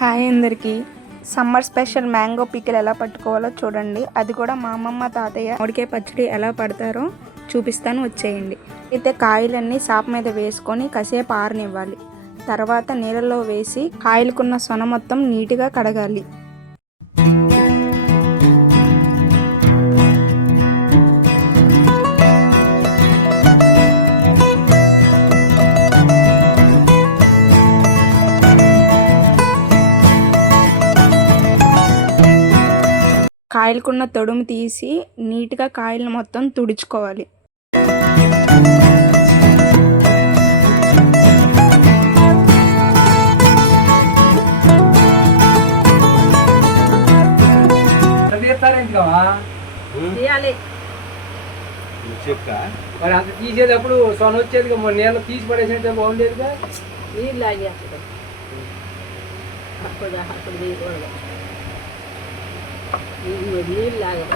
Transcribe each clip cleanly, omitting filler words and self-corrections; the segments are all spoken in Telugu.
హాయ్ అందరికీ. సమ్మర్ స్పెషల్ మ్యాంగో పికిల్ ఎలా పట్టుకోవాలో చూడండి. అది కూడా మా అమ్మమ్మ తాతయ్య మామిడికాయ పచ్చడి ఎలా పడతారో చూపిస్తాను, వచ్చేయండి. అయితే కాయలన్నీ సాప్ మీద వేసుకొని కాసేపు ఆరనివ్వాలి. తర్వాత నీళ్ళలో వేసి కాయలకున్న సొన మొత్తం నీట్గా కడగాలి. కాయలకున్న తొడుము తీసి నీట్గా కాయలను మొత్తం తుడుచుకోవాలి. మరి అంత తీసేటప్పుడు సొన వచ్చేది, నీళ్ళు తీసి పడేసినట్టే బాగుండేదిగా. నీళ్ళు లాగేస్తుంది అప్పుడు అప్పుడు తీయకూడదు, నీళ్ళు లాగదు.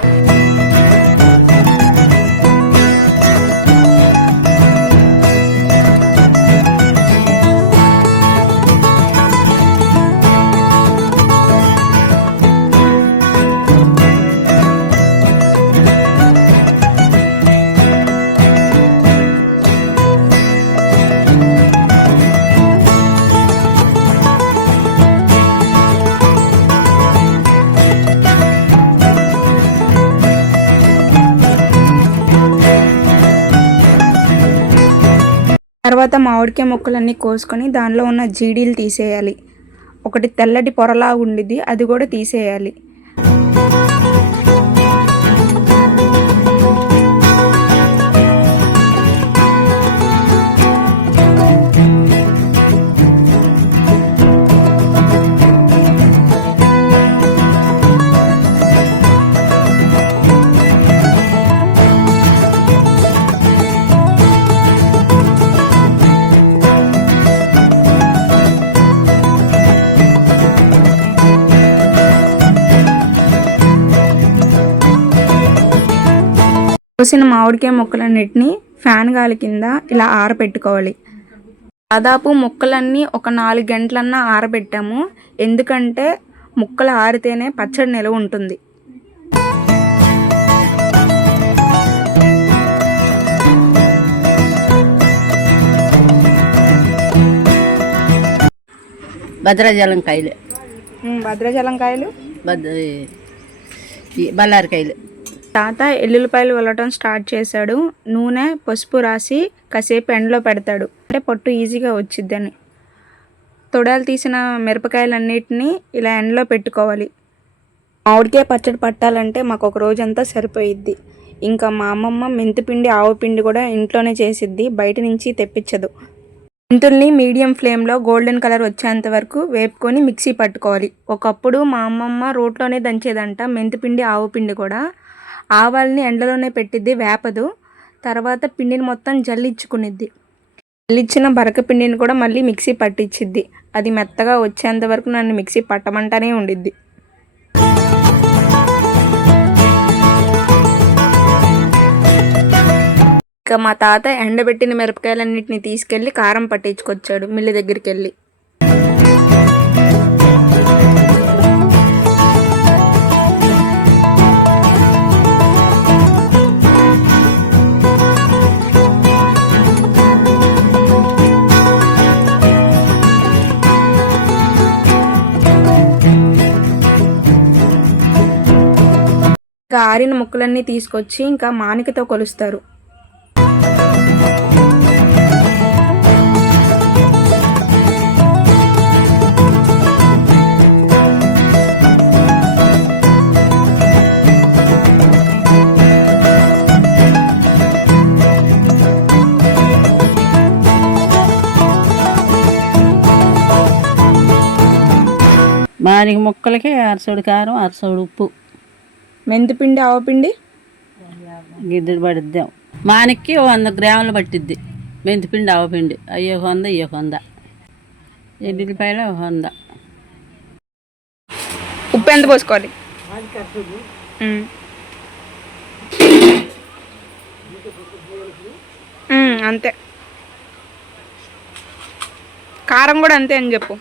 తర్వాత మామిడికాయ ముక్కలన్నీ కోసుకొని దానిలో ఉన్న జీడీలు తీసేయాలి. ఒకటి తెల్లటి పొరలా ఉండిద్ది, అది కూడా తీసేయాలి. కోసిన మామిడికాయ ముక్కలన్నిటిని ఫ్యాన్ గాలి కింద ఇలా ఆరబెట్టుకోవాలి. దాదాపు ముక్కలన్నీ ఒక 4 గంటలన్నా ఆరబెట్టాము, ఎందుకంటే ముక్కలు ఆరితేనే పచ్చడి నిలవ ఉంటుంది. భద్రాచలం కాయలు, భద్రాచలం కాయలు, బళ్ళారికాయలు. తాత ఎల్లుల్లిపాయలు వల్లటం స్టార్ట్ చేశాడు. నూనె పసుపు రాసి కాసేపు ఎండలో పెడతాడు, అంటే పొట్టు ఈజీగా వచ్చిద్దని. తొడాలు తీసిన మిరపకాయలన్నిటినీ ఇలా ఎండలో పెట్టుకోవాలి. మామిడికాయ పచ్చడి పట్టాలంటే మాకు ఒక రోజంతా సరిపోయిద్ది. ఇంకా మా అమ్మమ్మ మెంతిపిండి ఆవపిండి కూడా ఇంట్లోనే చేసిద్ది, బయట నుంచి తెప్పించదు. మెంతుల్ని మీడియం ఫ్లేమ్లో గోల్డెన్ కలర్ వచ్చేంత వరకు వేపుకొని మిక్సీ పట్టుకోవాలి. ఒకప్పుడు మా అమ్మమ్మ రోట్లోనే దంచేదంట మెంతిపిండి ఆవపిండి కూడా. ఆవాల్ని ఎండలోనే పెట్టిద్ది, వేపదు. తర్వాత పిండిని మొత్తం జల్లించుకునిద్ది. జల్లించిన బరక పిండిని కూడా మళ్ళీ మిక్సీ పట్టించిద్ది. అది మెత్తగా వచ్చేంత వరకు నన్ను మిక్సీ పట్టమంటానే ఉండిద్ది. ఇక మా తాత ఎండబెట్టిన మిరపకాయలన్నింటినీ తీసుకెళ్ళి కారం పట్టించుకొచ్చాడు మిల్లు దగ్గరికి వెళ్ళి. ఇంకా ఆరిన ముక్కలన్నీ తీసుకొచ్చి ఇంకా మానికతో కొలుస్తారు. మానిక ముక్కలకి అరసోడు కారం, అరసోడు ఉప్పు, మెంతిపిండి ఆవపిండి గిద్దెడు పడిద్దాం. మానికి 100 గ్రాములు పట్టిద్ది మెంతిపిండి ఆవపిండి. అయ్యో 100, ఇయ్యో 100, ఎల్లుల్లిపాయలు 100. ఉప్పు ఎంత పోసుకోవాలి? అంతే. కారం కూడా అంతే అని చెప్పు.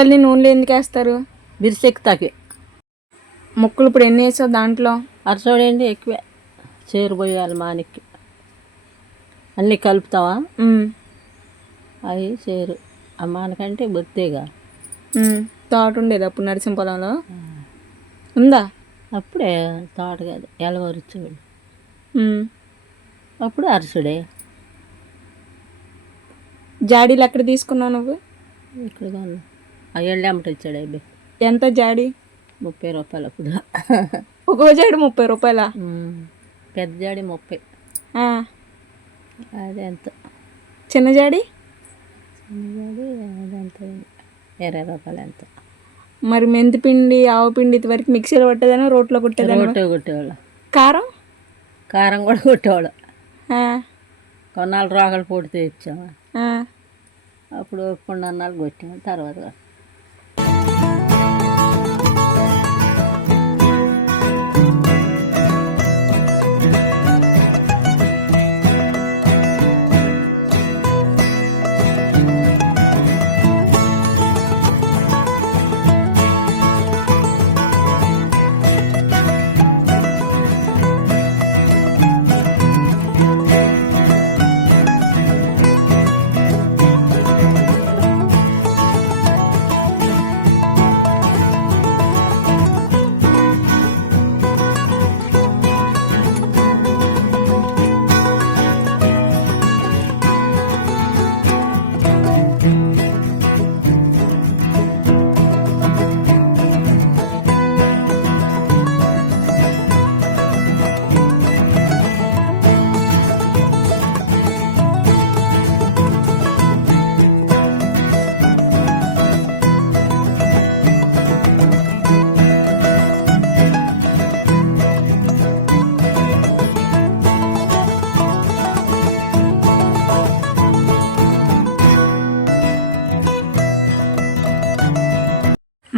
ముక్కలన్నీ నూనెలో ఎందుకు వేస్తారు? బిరిసెక్కుతాకి. ముక్కలు ఇప్పుడు ఎన్ని వేసావు దాంట్లో? అరసోడేంటి ఎక్కువే, చేరు పోయాలి మానికి. అన్నీ కలుపుతావా? అవి చేరు మానకంటే బొత్తేగా. తోట ఉండేది అప్పుడు నరసింహ పొలంలో ఉందా? అప్పుడే తోట కాదు, ఎలవరిచేవాడు. అప్పుడు అరసుడే. జాడీలు ఎక్కడ తీసుకున్నావు నువ్వు? ఇక్కడ కాదు, ఆ ఏళ్ళు అమ్మట ఇచ్చాడు అబ్బాయి. ఎంత జాడీ? 30 రూపాయలు అప్పుడు. ఒక్కో జాడి 30 రూపాయలా? పెద్ద జాడి 30. అది ఎంత? చిన్న జాడి? చిన్న జాడి అదంత 20 రూపాయలు ఎంత. మరి మెంతిపిండి ఆవుపిండి ఇదివరకు మిక్సీలో కొట్టేదాను, రోట్లో కొట్టేదాను. రోట్లో కొట్టేవాళ్ళు. కారం? కారం కూడా కొట్టేవాళ్ళు. కొన్నాళ్ళు రోగలు పొడితే ఇచ్చాము. అప్పుడు 2 అన్నాలు కొట్టాము. తర్వాత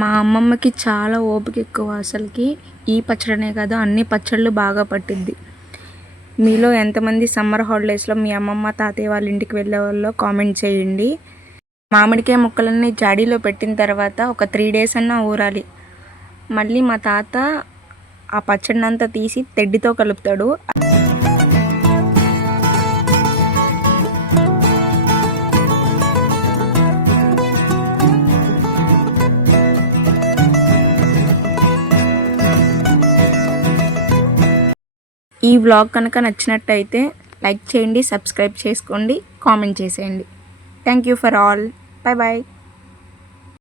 మా అమ్మమ్మకి చాలా ఓపిక ఎక్కువ. అసలుకి ఈ పచ్చడనే కాదు అన్ని పచ్చళ్ళు బాగా పట్టిద్ది. మీలో ఎంతమంది సమ్మర్ హాలిడేస్లో మీ అమ్మమ్మ తాతయ్య వాళ్ళ ఇంటికి వెళ్ళే వాళ్ళు కామెంట్ చేయండి. మామిడికాయ ముక్కలన్నీ జాడీలో పెట్టిన తర్వాత ఒక 3 days అన్నా ఊరాలి. మళ్ళీ మా తాత ఆ పచ్చడినంతా తీసి తెడ్డితో కలుపుతాడు. ఈ వ్లాగ్ కనుక నచ్చినట్టయితే లైక్ చేయండి, సబ్స్క్రైబ్ చేసుకోండి, కామెంట్ చేసేయండి. Thank you for all. Bye bye.